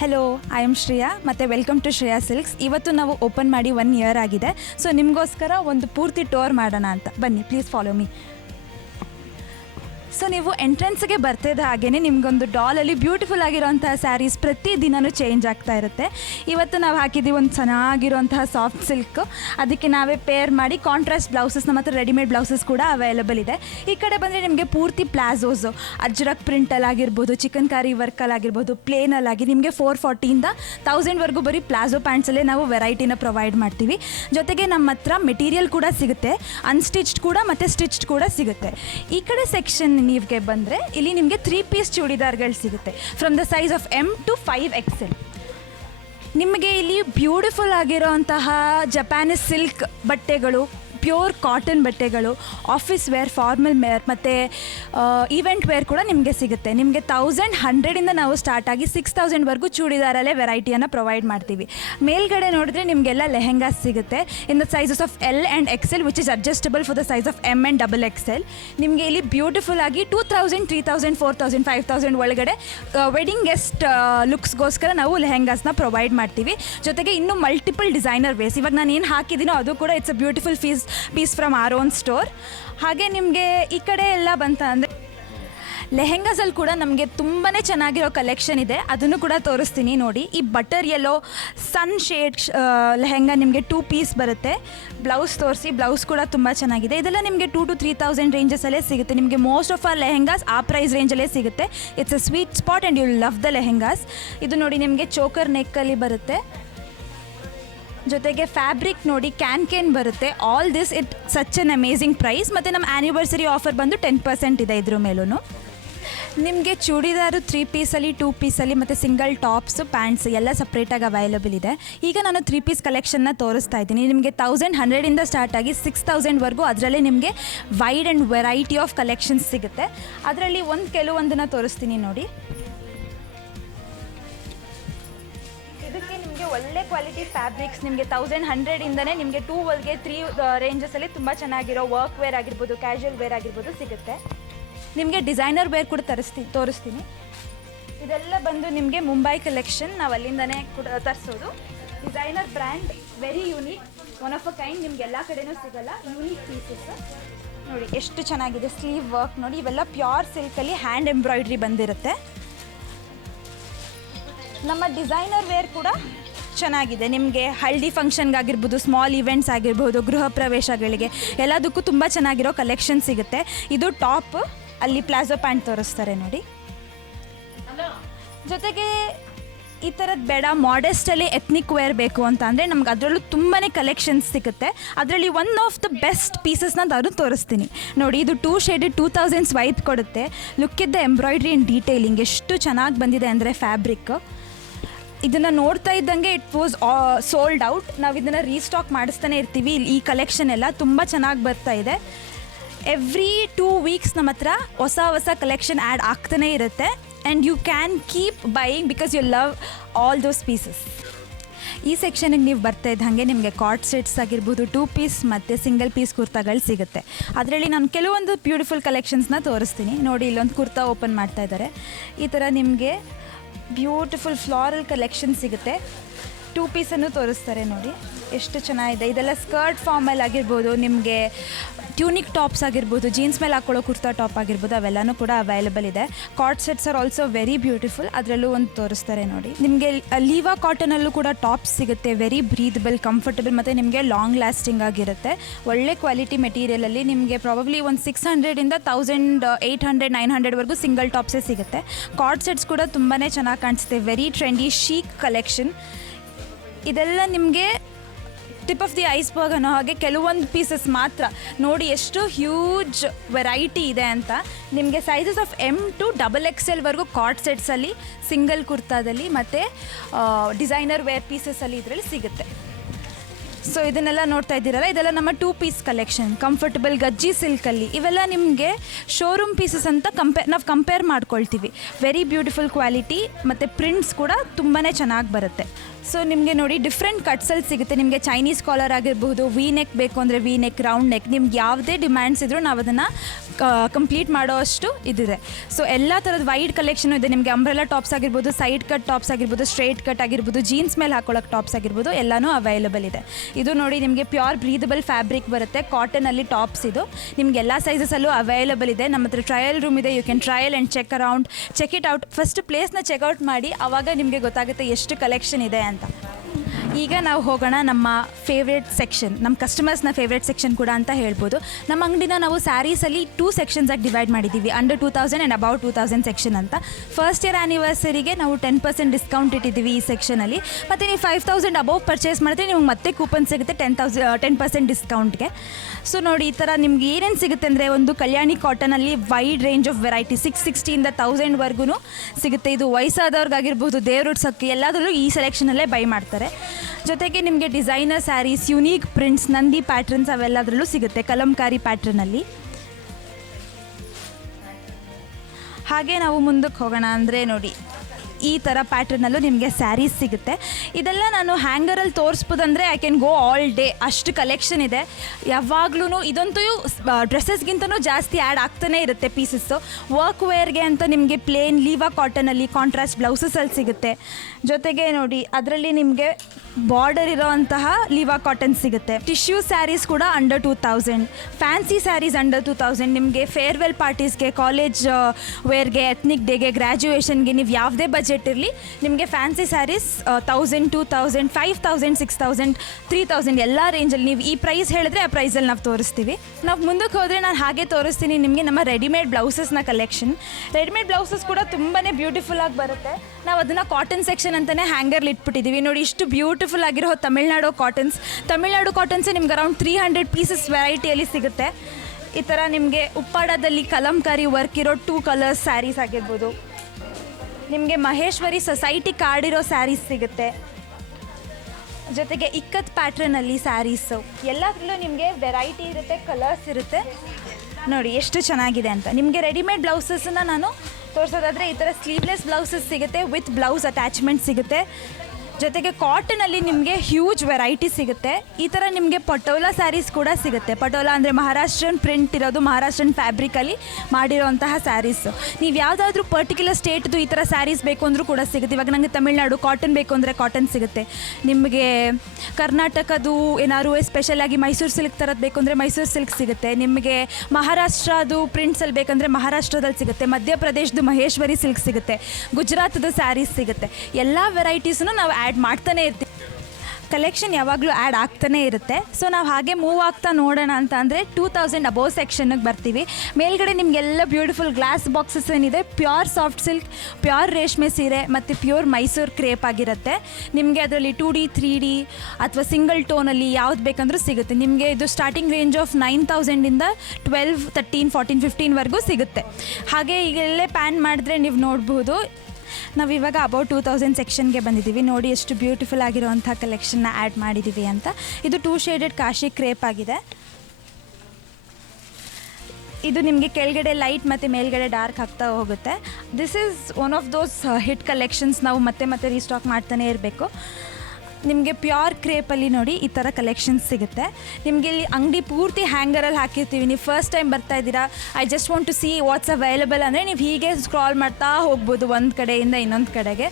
Hello, I am Shreya ಮತ್ತು welcome to Shreya silks. ಇವತ್ತು ನಾವು ಓಪನ್ ಮಾಡಿ 1 ಇಯರ್ ಆಗಿದೆ. ಸೊ ನಿಮಗೋಸ್ಕರ ಒಂದು ಪೂರ್ತಿ ಟೂರ್ ಮಾಡೋಣ ಅಂತ. ಬನ್ನಿ, ಪ್ಲೀಸ್ ಫಾಲೋ ಮೀ. ಸೊ ನೀವು ಎಂಟ್ರೆನ್ಸ್ಗೆ ಬರ್ತಿದ್ದ ಹಾಗೇ ನಿಮಗೊಂದು ಡಾಲಲ್ಲಿ ಬ್ಯೂಟಿಫುಲ್ ಆಗಿರೋಂತಹ ಸ್ಯಾರೀಸ್ ಪ್ರತಿ ದಿನವೂ ಚೇಂಜ್ ಆಗ್ತಾ ಇರುತ್ತೆ. ಇವತ್ತು ನಾವು ಹಾಕಿದ್ದೀವಿ ಒಂದು ಚೆನ್ನಾಗಿರೋಂತಹ ಸಾಫ್ಟ್ ಸಿಲ್ಕ್. ಅದಕ್ಕೆ ನಾವೇ ಪೇರ್ ಮಾಡಿ ಕಾಂಟ್ರಾಸ್ಟ್ ಬ್ಲೌಸಸ್ ಮತ್ತು ರೆಡಿಮೇಡ್ ಬ್ಲೌಸಸ್ ಕೂಡ ಅವೈಲೇಬಲ್ ಇದೆ. ಈ ಕಡೆ ಬಂದರೆ ನಿಮಗೆ ಪೂರ್ತಿ ಪ್ಲಾಝೋಸು, ಅಜ್ರಕ್ ಪ್ರಿಂಟಲ್ಲಿ ಆಗಿರ್ಬೋದು, ಚಿಕನ್ ಕಾರಿ ವರ್ಕಲ್ಲಿ ಆಗಿರ್ಬೋದು, ಪ್ಲೇನಲ್ಲಾಗಿ ನಿಮಗೆ 440ಇಂದ 1000ವರೆಗೂ ಬರೀ ಪ್ಲಾಝೋ ಪ್ಯಾಂಟ್ಸಲ್ಲೇ ನಾವು ವೆರೈಟಿನ ಪ್ರೊವೈಡ್ ಮಾಡ್ತೀವಿ. ಜೊತೆಗೆ ನಮ್ಮ ಹತ್ರ ಮೆಟೀರಿಯಲ್ ಕೂಡ ಸಿಗುತ್ತೆ, ಅನ್ಸ್ಟಿಚ್ಡ್ ಕೂಡ ಮತ್ತು ಸ್ಟಿಚ್ಡ್ ಕೂಡ ಸಿಗುತ್ತೆ. ಈ ಕಡೆ ಸೆಕ್ಷನ್ ನೀವ್ಗೆ ಬಂದರೆ ಇಲ್ಲಿ ನಿಮಗೆ 3 ಪೀಸ್ ಚೂಡಿದಾರ್ಗಳು ಸಿಗುತ್ತೆ from the size of M to 5XL. ನಿಮಗೆ ಇಲ್ಲಿ ಬ್ಯೂಟಿಫುಲ್ ಆಗಿರೋಂತಹ ಜಪಾನೀಸ್ ಸಿಲ್ಕ್ ಬಟ್ಟೆಗಳು, ಪ್ಯೂರ್ ಕಾಟನ್ ಬಟ್ಟೆಗಳು, ಆಫೀಸ್ ವೇರ್, ಫಾರ್ಮಲ್ ವೇರ್ ಮತ್ತು ಈವೆಂಟ್ ವೇರ್ ಕೂಡ ನಿಮಗೆ ಸಿಗುತ್ತೆ. ನಿಮಗೆ 1100ಇಂದ ನಾವು ಸ್ಟಾರ್ಟ್ ಆಗಿ 6000ವರೆಗೂ ಚೂಡಿದಾರಲ್ಲೇ ವೆರೈಟಿಯನ್ನು ಪ್ರೊವೈಡ್ ಮಾಡ್ತೀವಿ. ಮೇಲ್ಗಡೆ ನೋಡಿದ್ರೆ ನಿಮಗೆಲ್ಲ ಲೆಹೆಂಗಾಸ್ ಸಿಗುತ್ತೆ in the sizes of L and XL, which is adjustable for the size of M and XXL. ನಿಮಗೆ ಇಲ್ಲಿ ಬ್ಯೂಟಿಫುಲ್ ಆಗಿ 2000, 3000, 4000, 5000 ಒಳಗಡೆ ವೆಡ್ಡಿಂಗ್ ಗೆಸ್ಟ್ ಲುಕ್ಸ್ಗೋಸ್ಕರ ನಾವು ಲೆಹೆಂಗಾಸ್ನ ಪ್ರೊವೈಡ್ ಮಾಡ್ತೀವಿ. ಜೊತೆಗೆ ಇನ್ನೂ ಮಲ್ಟಿಪಲ್ ಡಿಸೈನರ್ ವೇಸ್, ಇವಾಗ ನಾನು ಏನು ಹಾಕಿದ್ದೀನೋ ಅದು ಕೂಡ it's a beautiful piece from our own store. ಹಾಗೆ ನಿಮಗೆ ಈ ಕಡೆ ಎಲ್ಲ ಬಂತ ಅಂದರೆ ಲೆಹೆಂಗಾಸಲ್ಲಿ ಕೂಡ ನಮಗೆ ತುಂಬಾ ಚೆನ್ನಾಗಿರೋ ಕಲೆಕ್ಷನ್ ಇದೆ, ಅದನ್ನು ಕೂಡ ತೋರಿಸ್ತೀನಿ ನೋಡಿ. ಈ ಬಟರ್ ಯೆಲ್ಲೋ ಸನ್ ಶೇಡ್ ಲೆಹೆಂಗಾ ನಿಮಗೆ 2 ಪೀಸ್ ಬರುತ್ತೆ. ಬ್ಲೌಸ್ ತೋರಿಸಿ, ಬ್ಲೌಸ್ ಕೂಡ ತುಂಬ ಚೆನ್ನಾಗಿದೆ. ಇದೆಲ್ಲ ನಿಮಗೆ 2,000 to 3,000 ರೇಂಜಸಲ್ಲೇ ಸಿಗುತ್ತೆ. ನಿಮಗೆ ಮೋಸ್ಟ್ ಆಫ್ ಆರ್ ಲೆಹೆಂಗಾಸ್ ಆ ಪ್ರೈಸ್ ರೇಂಜಲ್ಲೇ ಸಿಗುತ್ತೆ. It's a sweet spot and you love the lehengas. ಇದು ನೋಡಿ ನಿಮಗೆ ಚೋಕರ್ ನೆಕ್ಕಲ್ಲಿ ಬರುತ್ತೆ. ಜೊತೆಗೆ ಫ್ಯಾಬ್ರಿಕ್ ನೋಡಿ ಕ್ಯಾನ್ ಬರುತ್ತೆ. All this it such an amazing price. ಮತ್ತು ನಮ್ಮ ಆ್ಯನಿವರ್ಸರಿ ಆಫರ್ ಬಂದು 10% ಇದೆ ಇದ್ರ ಮೇಲೂ. ನಿಮಗೆ ಚೂಡಿದಾರು 3 ಪೀಸಲ್ಲಿ, 2 ಪೀಸಲ್ಲಿ ಮತ್ತು ಸಿಂಗಲ್ ಟಾಪ್ಸು, ಪ್ಯಾಂಟ್ಸ್ ಎಲ್ಲ ಸಪ್ರೇಟಾಗಿ ಅವೈಲೇಬಲ್ ಇದೆ. ಈಗ ನಾನು 3 ಪೀಸ್ ಕಲೆಕ್ಷನ್ನ ತೋರಿಸ್ತಾ ಇದ್ದೀನಿ. ನಿಮಗೆ 1100ಇಂದ ಸ್ಟಾರ್ಟ್ ಆಗಿ 6000ವರೆಗೂ ಅದರಲ್ಲೇ ನಿಮಗೆ wide and variety of collections ಸಿಗುತ್ತೆ. ಅದರಲ್ಲಿ ಕೆಲವೊಂದನ್ನು ತೋರಿಸ್ತೀನಿ ನೋಡಿ. ಇದಕ್ಕೆ ನಿಮಗೆ ಒಳ್ಳೆ ಕ್ವಾಲಿಟಿ ಫ್ಯಾಬ್ರಿಕ್ಸ್ ನಿಮಗೆ 1100ಇಂದನೇ ನಿಮಗೆ 2ವರೆಗೆ 3 ರೇಂಜಸಲ್ಲಿ ತುಂಬ ಚೆನ್ನಾಗಿರೋ ವರ್ಕ್ ವೇರ್ ಆಗಿರ್ಬೋದು, ಕ್ಯಾಶುವಲ್ ವೇರ್ ಆಗಿರ್ಬೋದು ಸಿಗುತ್ತೆ. ನಿಮಗೆ ಡಿಸೈನರ್ ವೇರ್ ಕೂಡ ತೋರಿಸ್ತೀನಿ. ಇದೆಲ್ಲ ಬಂದು ನಿಮಗೆ ಮುಂಬೈ ಕಲೆಕ್ಷನ್, ನಾವು ಅಲ್ಲಿಂದನೇ ಕೂಡ ತರಿಸೋದು. Designer brand, very unique, one of a kind, ನಿಮ್ಗೆ ಎಲ್ಲ ಕಡೆನೂ ಸಿಗಲ್ಲ. ಯೂನಿಕ್ ಪೀಸಸ್ ನೋಡಿ ಎಷ್ಟು ಚೆನ್ನಾಗಿದೆ. ಸ್ಲೀವ್ ವರ್ಕ್ ನೋಡಿ, ಇವೆಲ್ಲ ಪ್ಯೂರ್ ಸಿಲ್ಕಲ್ಲಿ ಹ್ಯಾಂಡ್ ಎಂಬ್ರಾಯ್ಡ್ರಿ ಬಂದಿರುತ್ತೆ. ನಮ್ಮ ಡಿಸೈನರ್ ವೇರ್ ಕೂಡ ಚೆನ್ನಾಗಿದೆ. ನಿಮಗೆ ಹಲ್ದಿ ಫಂಕ್ಷನ್ಗಾಗಿರ್ಬೋದು, ಸ್ಮಾಲ್ ಈವೆಂಟ್ಸ್ ಆಗಿರ್ಬೋದು, ಗೃಹ ಪ್ರವೇಶಗಳಿಗೆ ಎಲ್ಲದಕ್ಕೂ ತುಂಬ ಚೆನ್ನಾಗಿರೋ ಕಲೆಕ್ಷನ್ ಸಿಗುತ್ತೆ. ಇದು ಟಾಪ್, ಅಲ್ಲಿ ಪ್ಲಾಜೋ ಪ್ಯಾಂಟ್ ತೋರಿಸ್ತಾರೆ ನೋಡಿ. ಜೊತೆಗೆ ಈ ಥರದ್ದು ಬೇಡ, ಮಾಡೆಸ್ಟಲ್ಲಿ ಎತ್ನಿಕ್ ವೇರ್ ಬೇಕು ಅಂತ ಅಂದರೆ ನಮ್ಗೆ ಅದರಲ್ಲೂ ತುಂಬಾ ಕಲೆಕ್ಷನ್ಸ್ ಸಿಗುತ್ತೆ. ಅದರಲ್ಲಿ ಒನ್ ಆಫ್ ದ ಬೆಸ್ಟ್ ಪೀಸಸ್ನ ನಾನು ತೋರಿಸ್ತೀನಿ ನೋಡಿ. ಇದು 2 ಶೇಡೆಡ್ 2000 ಸ್ವೈಪ್ ಕೊಡುತ್ತೆ. ಲುಕ್ಕಿದ್ದ ಎಂಬ್ರಾಯ್ಡ್ರಿ ಆ್ಯಂಡ್ ಡೀಟೇಲಿಂಗ್ ಎಷ್ಟು ಚೆನ್ನಾಗಿ ಬಂದಿದೆ ಅಂದರೆ ಫ್ಯಾಬ್ರಿಕ್. ಇದನ್ನು ನೋಡ್ತಾ ಇದ್ದಂಗೆ ಇಟ್ ವಾಸ್ ಸೋಲ್ಡ್ ಔಟ್. ನಾವು ಇದನ್ನು ರೀಸ್ಟಾಕ್ ಮಾಡಿಸ್ತಾನೆ ಇರ್ತೀವಿ. ಈ ಕಲೆಕ್ಷನ್ ಎಲ್ಲ ತುಂಬ ಚೆನ್ನಾಗಿ ಬರ್ತಾ ಇದೆ. ಎವ್ರಿ 2 ವೀಕ್ಸ್ ನಮ್ಮ ಹತ್ರ ಹೊಸ ಕಲೆಕ್ಷನ್ ಆ್ಯಡ್ ಆಗ್ತಾನೇ ಇರುತ್ತೆ. And you can keep buying because you love all those pieces. ಈ ಸೆಕ್ಷನಿಗೆ ನೀವು ಬರ್ತಾ ಇದ್ದ ಹಾಗೆ ನಿಮಗೆ ಕಾರ್ಡ್ ಸೆಟ್ಸ್ ಆಗಿರ್ಬೋದು, 2 ಪೀಸ್ ಮತ್ತು ಸಿಂಗಲ್ ಪೀಸ್ ಕುರ್ತಾಗಳು ಸಿಗುತ್ತೆ. ಅದರಲ್ಲಿ ನಾನು ಕೆಲವೊಂದು ಬ್ಯೂಟಿಫುಲ್ ಕಲೆಕ್ಷನ್ಸ್ನ ತೋರಿಸ್ತೀನಿ ನೋಡಿ. ಇಲ್ಲೊಂದು ಕುರ್ತಾ ಓಪನ್ ಮಾಡ್ತಾ ಇದ್ದಾರೆ. ಈ ಥರ ನಿಮಗೆ ಬ್ಯೂಟಿಫುಲ್ ಫ್ಲಾರಲ್ ಕಲೆಕ್ಷನ್ ಸಿಗುತ್ತೆ. 2 ಪೀಸನ್ನು ತೋರಿಸ್ತಾರೆ ನೋಡಿ, ಎಷ್ಟು ಚೆನ್ನಾಗಿದೆ. ಇದೆಲ್ಲ ಸ್ಕರ್ಟ್ ಫಾರ್ಮಲ್ಲಿ ಆಗಿರ್ಬೋದು, ನಿಮಗೆ ಟ್ಯೂನಿಕ್ ಟಾಪ್ಸ್ ಆಗಿರ್ಬೋದು, ಜೀನ್ಸ್ ಮೇಲೆ ಹಾಕ್ಕೊಳ್ಳೋ ಕುರ್ತಾ ಟಾಪ್ ಆಗಿರ್ಬೋದು, ಅವೆಲ್ಲನೂ ಕೂಡ ಅವೈಲೇಬಲ್ ಇದೆ. Card sets are also very beautiful. ಅದರಲ್ಲೂ ಒಂದು ತೋರಿಸ್ತಾರೆ ನೋಡಿ. ನಿಮಗೆ ಲೀವಾ ಕಾಟನಲ್ಲೂ ಕೂಡ ಟಾಪ್ಸ್ ಸಿಗುತ್ತೆ. ವೆರಿ ಬ್ರೀದಬಲ್, ಕಂಫರ್ಟಬಲ್ ಮತ್ತು ನಿಮಗೆ ಲಾಂಗ್ ಲಾಸ್ಟಿಂಗ್ ಆಗಿರುತ್ತೆ. ಒಳ್ಳೆ ಕ್ವಾಲಿಟಿ ಮೆಟೀರಿಯಲಲ್ಲಿ ನಿಮಗೆ ಪ್ರಾಬಬ್ಲಿ ಒಂದು 600ಇಂದ 1800, 900ವರೆಗೂ ಸಿಂಗಲ್ ಟಾಪ್ಸೇ ಸಿಗುತ್ತೆ. ಕಾರ್ಡ್ ಸೆಟ್ಸ್ ಕೂಡ ತುಂಬಾ ಚೆನ್ನಾಗಿ ಕಾಣಿಸುತ್ತೆ. Very trendy seekh collection. ಇದೆಲ್ಲ ನಿಮಗೆ ಟಿಪ್ ಆಫ್ ದಿ ಐಸ್ಬರ್ಗ್ ಅನ್ನೋ ಹಾಗೆ ಕೆಲವೊಂದು ಪೀಸಸ್ ಮಾತ್ರ ನೋಡಿ. ಎಷ್ಟು ಹ್ಯೂಜ್ ವೆರೈಟಿ ಇದೆ ಅಂತ. ನಿಮಗೆ ಸೈಜಸ್ ಆಫ್ M to XXLವರೆಗೂ ಕಾರ್ಡ್ ಸೆಟ್ಸಲ್ಲಿ, ಸಿಂಗಲ್ ಕುರ್ತಾದಲ್ಲಿ ಮತ್ತು ಡಿಸೈನರ್ ವೇರ್ ಪೀಸಸಲ್ಲಿ ಇದರಲ್ಲಿ ಸಿಗುತ್ತೆ. ಸೊ ಇದನ್ನೆಲ್ಲ ನೋಡ್ತಾ ಇದ್ದೀರಲ್ಲ, ಇದೆಲ್ಲ ನಮ್ಮ 2 ಪೀಸ್ ಕಲೆಕ್ಷನ್, ಕಂಫರ್ಟಬಲ್ ಗಜ್ಜಿ ಸಿಲ್ಕಲ್ಲಿ. ಇವೆಲ್ಲ ನಿಮಗೆ ಶೋರೂಮ್ ಪೀಸಸ್ ಅಂತ ನಾವು ಕಂಪೇರ್ ಮಾಡ್ಕೊಳ್ತೀವಿ. ವೆರಿ ಬ್ಯೂಟಿಫುಲ್ ಕ್ವಾಲಿಟಿ ಮತ್ತು ಪ್ರಿಂಟ್ಸ್ ಕೂಡ ತುಂಬಾ ಚೆನ್ನಾಗಿ ಬರುತ್ತೆ. ಸೊ ನಿಮಗೆ ನೋಡಿ ಡಿಫ್ರೆಂಟ್ ಕಟ್ಸಲ್ಲಿ ಸಿಗುತ್ತೆ. ನಿಮಗೆ ಚೈನೀಸ್ ಕಾಲರ್ ಆಗಿರಬಹುದು, ವಿ ನೆಕ್ ಬೇಕು ಅಂದರೆ ವಿ ನೆಕ್, ರೌಂಡ್ ನೆಕ್, ನಿಮ್ಗೆ ಯಾವುದೇ ಡಿಮ್ಯಾಂಡ್ಸ್ ಇದ್ದರೂ ನಾವು ಅದನ್ನು ಕಂಪ್ಲೀಟ್ ಮಾಡೋ ಅಷ್ಟು ಇದಿದೆ. ಸೊ ಎಲ್ಲ ಥರದ ವೈಡ್ ಕಲೆಕ್ಷನು ಇದೆ. ನಿಮಗೆ ಅಂಬ್ರೆಲಾ ಟಾಪ್ಸ್ ಆಗಿರ್ಬೋದು, ಸೈಡ್ ಕಟ್ ಟಾಪ್ಸ್ ಆಗಿರ್ಬೋದು, ಸ್ಟ್ರೈಟ್ ಕಟ್ ಆಗಿರ್ಬೋದು, ಜೀನ್ಸ್ ಮೇಲೆ ಹಾಕೊಳ್ಳೋಕೆ ಟಾಪ್ಸ್ ಆಗಿರ್ಬೋದು, ಎಲ್ಲನೂ ಅವೈಲಬಲ್ ಇದೆ. ಇದು ನೋಡಿ ನಿಮಗೆ ಪ್ಯೂರ್ ಬ್ರೀದಬಲ್ ಫ್ಯಾಬ್ರಿಕ್ ಬರುತ್ತೆ, ಕಾಟನಲ್ಲಿ ಟಾಪ್ಸ್. ಇದು ನಿಮ್ಗೆ ಎಲ್ಲ ಸೈಜಸಲ್ಲೂ ಅವೈಲಬಲ್ ಇದೆ. ನಮ್ಮ ಹತ್ರ ಟ್ರಯಲ್ ರೂಮ್ ಇದೆ. You can trial and check around, check it out. First ಪ್ಲೇಸ್ನ ಚೆಕ್ಔಟ್ ಮಾಡಿ, ಆವಾಗ ನಿಮಗೆ ಗೊತ್ತಾಗುತ್ತೆ ಎಷ್ಟು ಕಲೆಕ್ಷನ್ ಇದೆ ಅಂತ. ಈಗ ನಾವು ಹೋಗೋಣ ನಮ್ಮ ಫೇವ್ರೇಟ್ ಸೆಕ್ಷನ್, ನಮ್ಮ ಕಸ್ಟಮರ್ಸ್ನ ಫೇವ್ರೇಟ್ ಸೆಕ್ಷನ್ ಕೂಡ ಅಂತ ಹೇಳ್ಬೋದು. ನಮ್ಮ ಅಂಗಡಿನ ನಾವು ಸ್ಯಾರೀಸಲ್ಲಿ 2 ಸೆಕ್ಷನ್ಸಾಗಿ ಡಿವೈಡ್ ಮಾಡಿದ್ದೀವಿ, ಅಂಡರ್ 2000 ಆ್ಯಂಡ್ ಅಬೌವ್ 2000 ಸೆಕ್ಷನ್ ಅಂತ. ಫಸ್ಟ್ ಇಯರ್ ಆ್ಯನಿವರ್ಸರಿಗೆ ನಾವು 10% ಡಿಸ್ಕೌಂಟ್ ಇಟ್ಟಿದ್ದೀವಿ ಈ ಸೆಕ್ಷನಲ್ಲಿ. ಮತ್ತು ನೀವು 5000 ಅಬೌವ್ ಪರ್ಚೇಸ್ ಮಾಡಿದ್ರೆ ನಿಮ್ಗೆ ಮತ್ತೆ ಕೂಪನ್ ಸಿಗುತ್ತೆ 10% ಡಿಸ್ಕೌಂಟ್ಗೆ. ಸೊ ನೋಡಿ ಈ ಥರ ನಿಮ್ಗೆ ಏನೇನು ಸಿಗುತ್ತೆ ಅಂದರೆ, ಒಂದು ಕಲ್ಯಾಣಿ ಕಾಟನಲ್ಲಿ ವೈಡ್ ರೇಂಜ್ ಆಫ್ ವೆರೈಟಿ 660 1000ವರೆಗೂ ಸಿಗುತ್ತೆ. ಇದು ವಯಸ್ಸಾದವ್ರಿಗಾಗಿರ್ಬೋದು, ದೇವ್ರುಡ್ಸೋಕ್ಕೆ ಎಲ್ಲದರಲ್ಲೂ ಈ ಸೆಲೆಕ್ಷನಲ್ಲೇ ಬೈ ಮಾಡ್ತಾರೆ. ಜೊತೆಗೆ ನಿಮಗೆ designer sarees, unique prints, Nandi patterns ಅವೆಲ್ಲದರಲ್ಲೂ ಸಿಗುತ್ತೆ ಕಲಂಕಾರಿ ಪ್ಯಾಟ್ರನಲ್ಲಿ. ಹಾಗೆ ನಾವು ಮುಂದಕ್ಕೆ ಹೋಗೋಣ ಅಂದರೆ ನೋಡಿ ಈ ಥರ ಪ್ಯಾಟ್ರನಲ್ಲೂ ನಿಮಗೆ ಸ್ಯಾರೀಸ್ ಸಿಗುತ್ತೆ. ಇದೆಲ್ಲ ನಾನು ಹ್ಯಾಂಗರಲ್ಲಿ ತೋರಿಸ್ಬೋದಂದರೆ I can go all day, ಅಷ್ಟು ಕಲೆಕ್ಷನ್ ಇದೆ. ಯಾವಾಗ್ಲೂ ಇದಂತೂ ಡ್ರೆಸ್ಸಸ್ಗಿಂತನೂ ಜಾಸ್ತಿ ಆ್ಯಡ್ ಆಗ್ತಾನೆ ಇರುತ್ತೆ ಪೀಸಸ್ಸು. ವರ್ಕ್ ವೇರ್ಗೆ ಅಂತ ನಿಮಗೆ ಪ್ಲೇನ್ ಲೀವಾ ಕಾಟನಲ್ಲಿ ಕಾಂಟ್ರಾಸ್ಟ್ ಬ್ಲೌಸಸಲ್ಲಿ ಸಿಗುತ್ತೆ. ಜೊತೆಗೆ ನೋಡಿ ಅದರಲ್ಲಿ ನಿಮಗೆ ಬಾರ್ಡರ್ ಇರೋವಂತಹ ಲೀವಾ ಕಾಟನ್ ಸಿಗುತ್ತೆ. ಟಿಶ್ಯೂ ಸ್ಯಾರೀಸ್ ಕೂಡ ಅಂಡರ್ 2000, ಫ್ಯಾನ್ಸಿ ಸ್ಯಾರೀಸ್ ಅಂಡರ್ 2000. ನಿಮಗೆ ಫೇರ್ವೆಲ್ ಪಾರ್ಟೀಸ್ಗೆ, ಕಾಲೇಜ್ ವೇರ್ಗೆ, ಎತ್ನಿಕ್ ಡೇಗೆ, ಗ್ರ್ಯಾಜುಯೇಷನ್ಗೆ, ನೀವು ಯಾವುದೇ ಬಜೆಟ್ ಇರಲಿ ನಿಮಗೆ ಫ್ಯಾನ್ಸಿ ಸ್ಯಾರೀಸ್ 1000, 2000, 5000, 6000, 3000 ಎಲ್ಲ ರೇಂಜಲ್ಲಿ ನೀವು ಈ ಪ್ರೈಸ್ ಹೇಳಿದ್ರೆ ಆ ಪ್ರೈಸಲ್ಲಿ ನಾವು ತೋರಿಸ್ತೀವಿ. ನಾವು ಮುಂದಕ್ಕೆ ಹೋದರೆ ನಾನು ಹಾಗೆ ತೋರಿಸ್ತೀನಿ ನಿಮಗೆ ನಮ್ಮ ರೆಡಿಮೇಡ್ ಬ್ಲೌಸಸ್ನ ಕಲೆಕ್ಷನ್. ರೆಡಿಮೇಡ್ ಬ್ಲೌಸಸ್ ಕೂಡ ತುಂಬಾ ಬ್ಯೂಟಿಫುಲ್ಲಾಗಿ ಬರುತ್ತೆ. ನಾವು ಅದನ್ನು ಕಾಟನ್ ಸೆಕ್ಷನ್ ಅಂತಲೇ ಹ್ಯಾಂಗರ್ಲಿ ಇಟ್ಬಿಟ್ಟಿದ್ದೀವಿ. ನೋಡಿ ಇಷ್ಟು ಬ್ಯೂಟಿಫುಲ್ ಆಗಿರೋ ತಮಿಳ್ನಾಡು ಕಾಟನ್ಸೇ ನಿಮ್ಗೆ ಅರೌಂಡ್ 300 ಪೀಸಸ್ ವೆರೈಟಿಯಲ್ಲಿ ಸಿಗುತ್ತೆ. ಈ ಥರ ನಿಮಗೆ ಉಪ್ಪಾಡದಲ್ಲಿ ಕಲಂಕಾರಿ ವರ್ಕ್ ಇರೋ 2 ಕಲರ್ಸ್ ಸ್ಯಾರೀಸ್ ಆಗಿರ್ಬೋದು, ನಿಮಗೆ ಮಹೇಶ್ವರಿ ಸೊಸೈಟಿ ಕಾರ್ಡ್ ಇರೋ ಸ್ಯಾರೀಸ್ ಸಿಗುತ್ತೆ. ಜೊತೆಗೆ ಇಕ್ಕತ್ ಪ್ಯಾಟ್ರನಲ್ಲಿ ಸ್ಯಾರೀಸು, ಎಲ್ಲದರಲ್ಲೂ ನಿಮಗೆ ವೆರೈಟಿ ಇರುತ್ತೆ, ಕಲರ್ಸ್ ಇರುತ್ತೆ. ನೋಡಿ ಎಷ್ಟು ಚೆನ್ನಾಗಿದೆ ಅಂತ. ನಿಮಗೆ ರೆಡಿಮೇಡ್ ಬ್ಲೌಸಸ್ಸನ್ನು ನಾನು ತೋರಿಸೋದಾದರೆ ಈ ಥರ ಸ್ಲೀವ್ಲೆಸ್ ಬ್ಲೌಸಸ್ ಸಿಗುತ್ತೆ, ವಿತ್ ಬ್ಲೌಸ್ ಅಟ್ಯಾಚ್ಮೆಂಟ್ ಸಿಗುತ್ತೆ. ಜೊತೆಗೆ ಕಾಟನಲ್ಲಿ ನಿಮಗೆ ಹ್ಯೂಜ್ ವೆರೈಟಿ ಸಿಗುತ್ತೆ. ಈ ಥರ ನಿಮಗೆ ಪಟೋಲಾ ಸ್ಯಾರೀಸ್ ಕೂಡ ಸಿಗುತ್ತೆ. ಪಟೋಲಾ ಅಂದರೆ ಮಹಾರಾಷ್ಟ್ರನ್ ಪ್ರಿಂಟ್ ಇರೋದು, ಮಹಾರಾಷ್ಟ್ರನ್ ಫ್ಯಾಬ್ರಿಕಲ್ಲಿ ಮಾಡಿರೋಂತಹ ಸ್ಯಾರೀಸು. ನೀವು ಯಾವುದಾದ್ರೂ ಪರ್ಟಿಕ್ಯುಲರ್ ಸ್ಟೇಟ್ದು ಈ ಥರ ಸ್ಯಾರೀಸ್ ಬೇಕು ಅಂದರೂ ಕೂಡ ಸಿಗುತ್ತೆ. ಇವಾಗ ನನಗೆ ತಮಿಳ್ನಾಡು ಕಾಟನ್ ಬೇಕು ಅಂದರೆ ಕಾಟನ್ ಸಿಗುತ್ತೆ. ನಿಮಗೆ ಕರ್ನಾಟಕದು ಏನಾದ್ರು ಸ್ಪೆಷಲಾಗಿ ಮೈಸೂರು ಸಿಲ್ಕ್ ಥರದ್ದು ಬೇಕು ಅಂದರೆ ಮೈಸೂರು ಸಿಲ್ಕ್ ಸಿಗುತ್ತೆ. ನಿಮಗೆ ಮಹಾರಾಷ್ಟ್ರದು ಪ್ರಿಂಟ್ಸಲ್ಲಿ ಬೇಕಂದರೆ ಮಹಾರಾಷ್ಟ್ರದಲ್ಲಿ ಸಿಗುತ್ತೆ. ಮಧ್ಯಪ್ರದೇಶದ ಮಹೇಶ್ವರಿ ಸಿಲ್ಕ್ ಸಿಗುತ್ತೆ. ಗುಜರಾತದ ಸ್ಯಾರೀಸ್ ಸಿಗುತ್ತೆ. ಎಲ್ಲ ವೆರೈಟೀಸನ್ನು ನಾವು ಆ್ಯಡ್ ಮಾಡ್ತಾನೆ ಇರ್ತೀವಿ. ಕಲೆಕ್ಷನ್ ಯಾವಾಗಲೂ ಆ್ಯಡ್ ಆಗ್ತಾನೇ ಇರುತ್ತೆ. ಸೊ ನಾವು ಹಾಗೆ ಮೂವ್ ಆಗ್ತಾ ನೋಡೋಣ ಅಂತ ಅಂದರೆ 2000 ಅಬೋವ್ ಸೆಕ್ಷನ್ಗೆ ಬರ್ತೀವಿ. ಮೇಲ್ಗಡೆ ನಿಮಗೆಲ್ಲ ಬ್ಯೂಟಿಫುಲ್ ಗ್ಲಾಸ್ ಬಾಕ್ಸಸ್ ಏನಿದೆ, ಪ್ಯೂರ್ ಸಾಫ್ಟ್ ಸಿಲ್ಕ್, ಪ್ಯೂರ್ ರೇಷ್ಮೆ ಸೀರೆ ಮತ್ತು ಪ್ಯೂರ್ ಮೈಸೂರು ಕ್ರೇಪ್ ಆಗಿರುತ್ತೆ. ನಿಮಗೆ ಅದರಲ್ಲಿ 2D 3D ಅಥವಾ ಸಿಂಗಲ್ ಟೋನಲ್ಲಿ ಯಾವ್ದು ಬೇಕಂದ್ರೂ ಸಿಗುತ್ತೆ. ನಿಮಗೆ ಇದು ಸ್ಟಾರ್ಟಿಂಗ್ ರೇಂಜ್ ಆಫ್ 9000ಇಂದ 12, 13, 14, 15ವರೆಗೂ ಸಿಗುತ್ತೆ. ಹಾಗೆ ಈಗೆಲ್ಲೇ ಪ್ಯಾನ್ ಮಾಡಿದ್ರೆ ನೀವು ನೋಡ್ಬೋದು. ನಾವಿವಾಗ ಅಬೌಟ್ 2000 ಸೆಕ್ಷನ್ಗೆ ಬಂದಿದ್ದೀವಿ. ನೋಡಿ ಎಷ್ಟು ಬ್ಯೂಟಿಫುಲ್ ಆಗಿರೋವಂಥ ಕಲೆಕ್ಷನ್ನ ಆ್ಯಡ್ ಮಾಡಿದ್ದೀವಿ ಅಂತ. ಇದು 2 ಶೇಡೆಡ್ ಕಾಶಿ ಕ್ರೇಪ್ ಆಗಿದೆ. ಇದು ನಿಮಗೆ ಕೆಳಗಡೆ ಲೈಟ್ ಮತ್ತು ಮೇಲ್ಗಡೆ ಡಾರ್ಕ್ ಆಗ್ತಾ ಹೋಗುತ್ತೆ. This is one of those hit collections. ನಾವು ಮತ್ತೆ ರೀಸ್ಟಾಕ್ ಮಾಡ್ತಾನೆ ಇರಬೇಕು. ನಿಮಗೆ ಪ್ಯೂರ್ ಕ್ರೇಪಲ್ಲಿ ನೋಡಿ ಈ ಥರ ಕಲೆಕ್ಷನ್ಸ್ ಸಿಗುತ್ತೆ. ನಿಮಗೆ ಇಲ್ಲಿ ಅಂಗಡಿ ಪೂರ್ತಿ ಹ್ಯಾಂಗರಲ್ಲಿ ಹಾಕಿರ್ತೀವಿ. ನೀವು ಫಸ್ಟ್ ಟೈಮ್ ಬರ್ತಾ ಇದ್ದೀರಾ, I just want to see what's available ಅಂದರೆ ನೀವು ಹೀಗೆ ಸ್ಕ್ರಾಲ್ ಮಾಡ್ತಾ ಹೋಗ್ಬೋದು ಒಂದು ಕಡೆಯಿಂದ ಇನ್ನೊಂದು ಕಡೆಗೆ.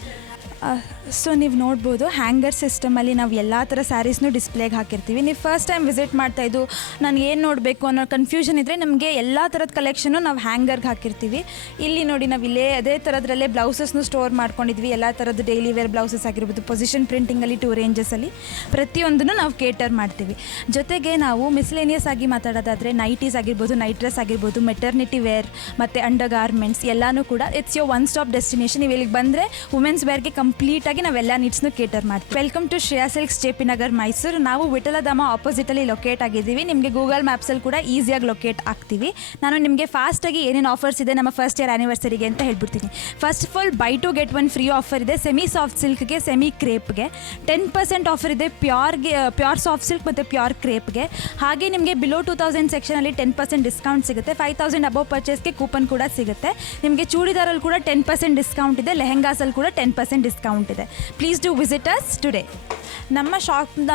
ಸೊ ನೀವು ನೋಡ್ಬೋದು ಹ್ಯಾಂಗರ್ ಸಿಸ್ಟಮಲ್ಲಿ ನಾವು ಎಲ್ಲ ಥರ ಸ್ಯಾರೀಸ್ನೂ ಡಿಸ್ಪ್ಲೇಗೆ ಹಾಕಿರ್ತೀವಿ. ನೀವು ಫಸ್ಟ್ ಟೈಮ್ ವಿಸಿಟ್ ಮಾಡ್ತಾಯಿದ್ದು ನನಗೆ ಏನು ನೋಡಬೇಕು ಅನ್ನೋ ಕನ್ಫ್ಯೂಷನ್ ಇದ್ದರೆ ನಮಗೆ ಎಲ್ಲ ಥರದ ಕಲೆಕ್ಷನ್ನು ನಾವು ಹ್ಯಾಂಗರ್ಗೆ ಹಾಕಿರ್ತೀವಿ. ಇಲ್ಲಿ ನೋಡಿ ನಾವು ಇಲ್ಲೇ ಅದೇ ಥರದ್ರಲ್ಲೇ ಬ್ಲೌಸಸ್ನು ಸ್ಟೋರ್ ಮಾಡ್ಕೊಂಡಿದ್ವಿ. ಎಲ್ಲ ಥರದ್ದು ಡೈಲಿ ವೇರ್ ಬ್ಲೌಸಸ್ ಆಗಿರ್ಬೋದು, ಪೊಸಿಷನ್ ಪ್ರಿಂಟಿಂಗಲ್ಲಿ 2 ರೇಂಜಸಲ್ಲಿ ಪ್ರತಿಯೊಂದನ್ನು ನಾವು ಕೇಟರ್ ಮಾಡ್ತೀವಿ. ಜೊತೆಗೆ ನಾವು ಮಿಸ್ಲೇನಿಯಸ್ ಆಗಿ ಮಾತಾಡೋದಾದರೆ ನೈಟೀಸ್ ಆಗಿರ್ಬೋದು, ನೈಟ್ ಡ್ರೆಸ್ ಆಗಿರ್ಬೋದು, ಮೆಟರ್ನಿಟಿ ವೇರ್ ಮತ್ತು ಅಂಡರ್ ಗಾರ್ಮೆಂಟ್ಸ್ ಎಲ್ಲನೂ ಕೂಡ it's your one stop destination. ನೀವು ಇಲ್ಲಿಗೆ ಬಂದರೆ ವುಮೆನ್ಸ್ ವೇರ್ಗೆ ಕಂಪ್ಲೀಟಾಗಿ ನಾವೆಲ್ಲ ನೀಡ್ಸ್ನು ಕೇಟರ್ ಮಾಡ್ತೀವಿ. Welcome to Shreya silks JP Nagar Mysuru. ನಾವು ವಿಠಲಧಾಮ ಆಪೋಸಿಟಲ್ಲಿ ಲೊಕೇಟ್ ಆಗಿದ್ದೀವಿ. ನಿಮಗೆ ಗೂಗಲ್ ಮ್ಯಾಪ್ಸಲ್ಲಿ ಕೂಡ ಈಸಿಯಾಗಿ ಲೊಕೇಟ್ ಆಗ್ತೀವಿ. ನಾನು ನಿಮಗೆ ಫಾಸ್ಟಾಗಿ ಏನೇನು ಆಫರ್ಸ್ ಇದೆ ನಮ್ಮ ಫಸ್ಟ್ ಇಯರ್ ಆ್ಯನಿವರ್ಸರಿಗೆ ಅಂತ ಹೇಳ್ಬಿಡ್ತೀನಿ. First of all by two get 1 free offer ಇದೆ. ಸೆಮಿ ಸಾಫ್ಟ್ ಸಿಲ್ಕ್ಗೆ, ಸೆಮಿ ಕ್ರೇಪ್ಗೆ 10% ಆಫರ್ ಇದೆ. ಪ್ಯೂರ್ ಸಾಫ್ಟ್ ಸಿಲ್ಕ್ ಮತ್ತು ಪ್ಯೂರ್ ಕ್ರೇಪ್ಗೆ. ಹಾಗೆ ನಿಮಗೆ ಬಿಲೋ 2000 ಸೆಕ್ಷನಲ್ಲಿ 10% ಡಿಸ್ಕೌಂಟ್ ಸಿಗುತ್ತೆ. 5000 ಅಬೌವ್ ಪರ್ಚೇಸ್ಗೆ ಕೂಪನ್ ಕೂಡ ಸಿಗುತ್ತೆ. ನಿಮಗೆ ಚೂಡಿದಾರಲ್ಲಿ ಕೂಡ 10% ಡಿಸ್ಕೌಂಟ್ ಇದೆ. ಲೆಹೆಂಗಾಸಲ್ಲಿ ಕೂಡ 10% ಡಿಸ್ಕೌಂಟ್ ಇದೆ. Please do visit us today. ನಮ್ಮ ಶಾಪ್ನ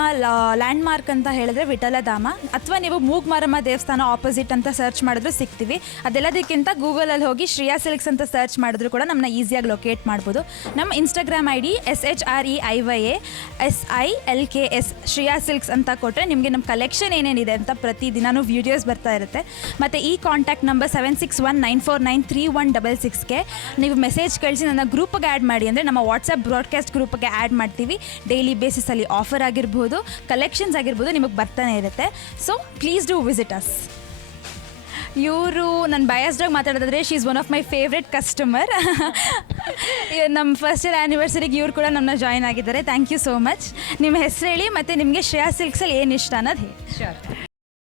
ಲ್ಯಾಂಡ್ ಮಾರ್ಕ್ ಅಂತ ಹೇಳಿದ್ರೆ ವಿಠಲಧಾಮ, ಅಥವಾ ನೀವು ಮೂಗ್ಮಾರಮ್ಮ ದೇವಸ್ಥಾನ ಆಪೋಸಿಟ್ ಅಂತ ಸರ್ಚ್ ಮಾಡಿದ್ರು ಸಿಗ್ತೀವಿ. ಅದೆಲ್ಲದಕ್ಕಿಂತ ಗೂಗಲಲ್ಲಿ ಹೋಗಿ ಶ್ರೇಯಾ ಸಿಲ್ಕ್ಸ್ ಅಂತ ಸರ್ಚ್ ಮಾಡಿದ್ರು ಕೂಡ ನಮ್ಮನ್ನ ಈಸಿಯಾಗಿ ಲೊಕೇಟ್ ಮಾಡ್ಬೋದು. ನಮ್ಮ Instagram ID SHREIYASILKS Shreya silks ಅಂತ ಕೊಟ್ಟರೆ ನಿಮಗೆ ನಮ್ಮ ಕಲೆಕ್ಷನ್ ಏನೇನಿದೆ ಅಂತ ಪ್ರತಿದಿನವೂ ವೀಡಿಯೋಸ್ ಬರ್ತಾ ಇರುತ್ತೆ. ಮತ್ತು ಈ ಕಾಂಟ್ಯಾಕ್ಟ್ ನಂಬರ್ 7619493166ಗೆ ನೀವು ಮೆಸೇಜ್ ಕಳಿಸಿ ನನ್ನ ಗ್ರೂಪ್ಗೆ ಆ್ಯಡ್ ಮಾಡಿ. ಅಂದರೆ ನಮ್ಮ ವಾಟ್ಸಪ್ ಬ್ರಾಡ್ಕಾಸ್ಟ್ ಗ್ರೂಪ್ಗೆ ಆ್ಯಡ್ ಮಾಡ್ತೀವಿ. ಡೈಲಿ ಬೇಸಿಸಲ್ಲಿ ಆಫರ್ ಆಗಿರ್ಬೋದು, ಕಲೆಕ್ಷನ್ಸ್ ಆಗಿರ್ಬೋದು ನಿಮಗೆ ಬರ್ತಾನೆ ಇರುತ್ತೆ. So please do visit us. ಇವರು ನನ್ನ ಬಯಾಸ್ಡಾಗಿ ಮಾತಾಡೋದಾದರೆ she is one of my favourite customer. ನಮ್ಮ ಫಸ್ಟ್ ಇಯರ್ ಆ್ಯನಿವರ್ಸರಿಗೆ ಇವ್ರು ಕೂಡ ನಮ್ಮನ್ನ ಜಾಯ್ನ್ ಆಗಿದ್ದಾರೆ. Thank you so much. ನಿಮ್ಮ ಹೆಸರು ಹೇಳಿ ಮತ್ತು ನಿಮಗೆ ಶ್ರೇಯಾ ಸಿಲ್ಕ್ಸಲ್ಲಿ ಏನು ಇಷ್ಟ ಅನ್ನೋದು ಹೇಳಿ. Sure.